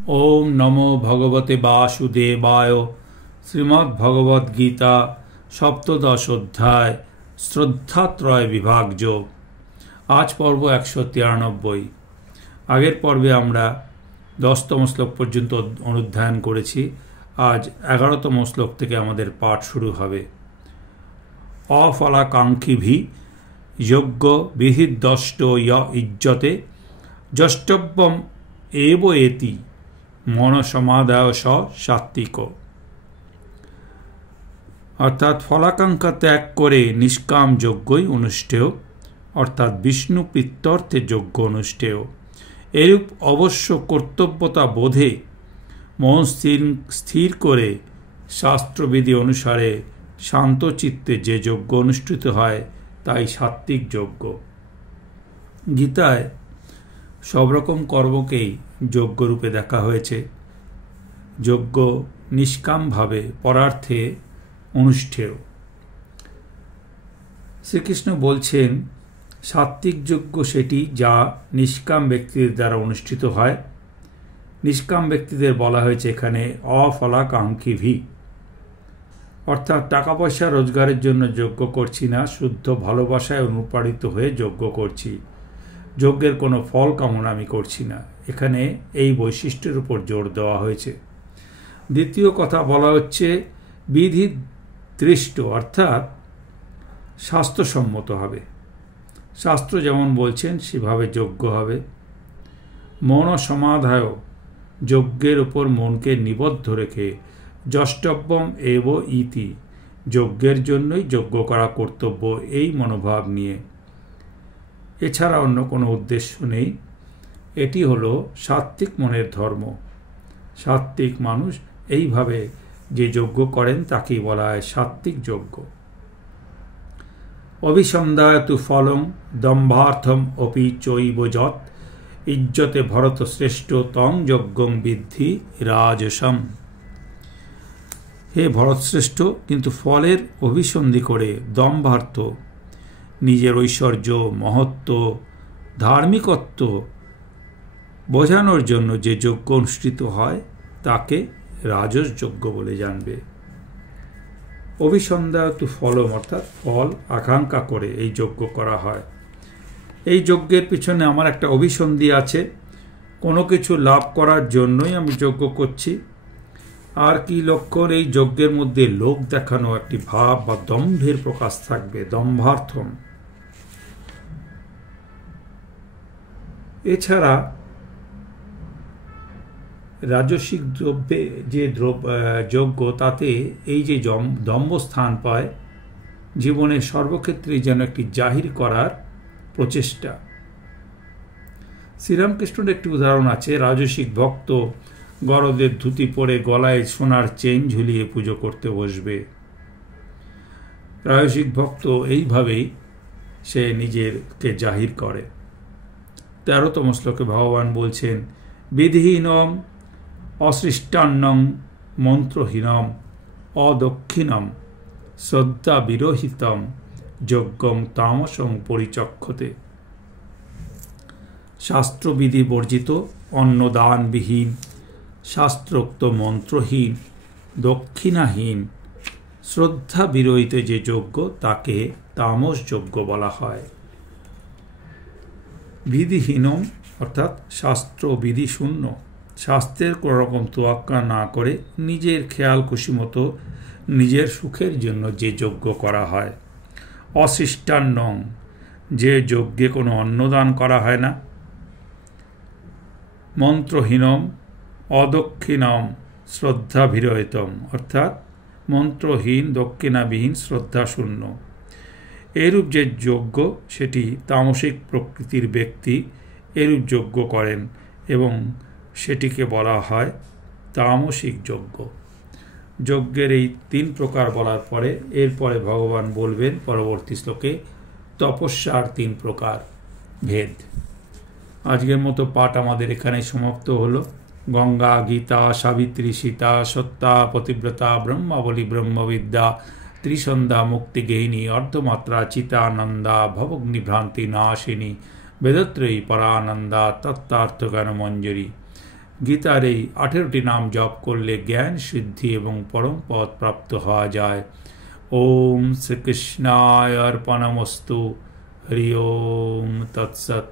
ओम नमो भगवते वासुदेवाय। श्रीमद्भगवद गीता सप्तदश अध्याय श्रद्धात्रय विभाग योग। आज पर्व 193। आगेर पर्वे आमरा 10तम श्लोक पर्यन्त अनुध्यान करेছি। आज 11तम श्लोक থেকে আমাদের পাঠ শুরু হবে। अफलाकांक्षी यज्ञ विहिर्दष्टो य इज्जते जष्टव्यम एव एति मन समादाय स सात्विक। अर्थात फलाकांक्षा त्याग करे निष्काम यज्ञई अनुष्ठेय, अर्थात विष्णु प्रीत्यर्थे यज्ञ अनुष्ठेय। एरूप अवश्य कर्तव्यता बोधे मन स्थिर करे शास्त्रविधि अनुसारे शांत चित्ते जे यज्ञ अनुष्ठित হয় তাই সাত্বিক যজ্ঞ। গীতায় সব রকম কর্মকেই যজ্ঞ রূপে দেখা হয়েছে। যজ্ঞ নিষ্কামভাবে পরার্থে অনুষ্ঠেয়। শ্রীকৃষ্ণ বলছেন সাত্বিক যজ্ঞ সেটি যা নিষ্কাম ব্যক্তিদের দ্বারা অনুষ্ঠিত হয়। নিষ্কাম ব্যক্তিদের বলা হয়েছে এখানে অফলাকাঙ্ক্ষী, অর্থাৎ টাকা পয়সা রোজগারের জন্য যজ্ঞ করছি না, শুদ্ধ ভালোবাসায় অনুপ্রাণিত হয়ে যজ্ঞ করছি। যজ্ঞের কোনো ফল কামনা আমি করছি না। এখানে এই বৈশিষ্ট্যের উপর জোর দেওয়া হয়েছে। দ্বিতীয় কথা বলা হচ্ছে বিধি দৃষ্ট, অর্থাৎ শাস্ত্রসম্মত হবে। শাস্ত্র যেমন বলছেন সেভাবে যজ্ঞ হবে। মন সমাধায়, যজ্ঞের উপর মনকে নিবদ্ধ রেখে যষ্টব্যম এব ইতি, যজ্ঞের জন্যই যজ্ঞ করা কর্তব্য, এই মনোভাব নিয়ে। এছাড়া অন্য কোনো উদ্দেশ্য নেই। এটি হলো সাত্ত্বিক মনের ধর্ম। সাত্ত্বিক মানুষ এইভাবে যে যজ্ঞ করেন তাকেই বলা হয় সাত্ত্বিক যজ্ঞ। অভিসন্ধায়তু ফলং দম্ভার্থম অপি চৈব যৎ ইজ্জতে ভরত শ্রেষ্ঠ তং যজ্ঞং বিদ্ধি রাজসম। হে ভরতশ্রেষ্ঠ, কিন্তু ফলের অভিসন্ধি করে দম্ভার্থ, নিজের ঐশ্বর্য, মহত্ব, ধার্মিকত্ব বোঝানোর জন্য যে যজ্ঞ অনুষ্ঠিত হয় তাকে রাজস যজ্ঞ বলে জানবে। অভিসন্ধায়তু ফলম, অর্থাৎ ফল আকাঙ্ক্ষা করে এই যজ্ঞ করা হয়। এই যজ্ঞের পিছনে আমার একটা অভিসন্ধি আছে, কোনো কিছু লাভ করার জন্যই আমি যজ্ঞ করছি। আর কি লক্ষণ? এই যজ্ঞের মধ্যে লোক দেখানো একটি ভাব বা দম্ভের প্রকাশ থাকবে, দম্ভার্থম। এছাড়া রাজসিক দ্রব্যে যে যজ্ঞ, তাতে এই যে দম্ভ স্থান পায়, জীবনে সর্বক্ষেত্রে যেন একটি জাহির করার প্রচেষ্টা। শ্রীরামকৃষ্ণের একটি উদাহরণ আছে। রাজসিক ভক্ত গরদের ধুতি পরে গলায় সোনার চেন ঝুলিয়ে পুজো করতে বসবে। রাজসিক ভক্ত এইভাবেই সে নিজেরকে জাহির করে। 13তম শ্লোকে ভগবান বলছেন বিধিহীনম অসৃষ্টান্নং মন্ত্রহীনম অদক্ষিণম শ্রদ্ধা বিরহিতম যজ্ঞং তামসং পরিচক্ষতে। শাস্ত্রবিধি বর্জিত, অন্নদানবিহীন, শাস্ত্রোক্ত মন্ত্রহীন, দক্ষিণাহীন, শ্রদ্ধা বিরহিত যে যজ্ঞ তাকে তামস যজ্ঞ বলা হয়। বিধিহীনম অর্থাৎ শাস্ত্র বিধি শূন্য, শাস্ত্রের কোনো রকম তোয়াক্কা না করে নিজের খেয়াল খুশি মতো নিজের সুখের জন্য যে যজ্ঞ করা হয়। অসৃষ্টান্নং, যে যজ্ঞে কোনো অন্নদান করা হয় না। মন্ত্রহীনম অদক্ষিণম শ্রদ্ধা বিরহিতম, অর্থাৎ মন্ত্রহীন, দক্ষিণাবিহীন, শ্রদ্ধা শূন্য। এরূপ যে যজ্ঞ সেটি তামসিক প্রকৃতির ব্যক্তি এরূপ যজ্ঞ করেন এবং সেটিকে বলা হয় তামসিক যজ্ঞ। যজ্ঞের এই 3 প্রকার বলার পরে এরপরে ভগবান বলবেন পরবর্তী শ্লোকে তপস্যার 3 প্রকার ভেদ। আজকের মতো পাঠ আমাদের এখানে সমাপ্ত হলো। গঙ্গা, গীতা, সাবিত্রী, সীতা, সত্তা, পতিব্রতা, ব্রহ্মাবলী, ব্রহ্মবিদ্যা, ত্রিসন্ধ্যা, মুক্তিগেহিনী, অর্ধমাত্রা, চিতানন্দা, ভবগ্নিভ্রান্তি নাশিনী, বেদত্রয়ী পরানন্দা, তত্ত্বার্থজ্ঞান মঞ্জরি। গীতার এই 18টি নাম জপ করলে জ্ঞান সিদ্ধি এবং পরম পদ প্রাপ্ত হওয়া যায়। ওম শ্রীকৃষ্ণায় অর্পণমস্তু। হরি ওম তৎসৎ।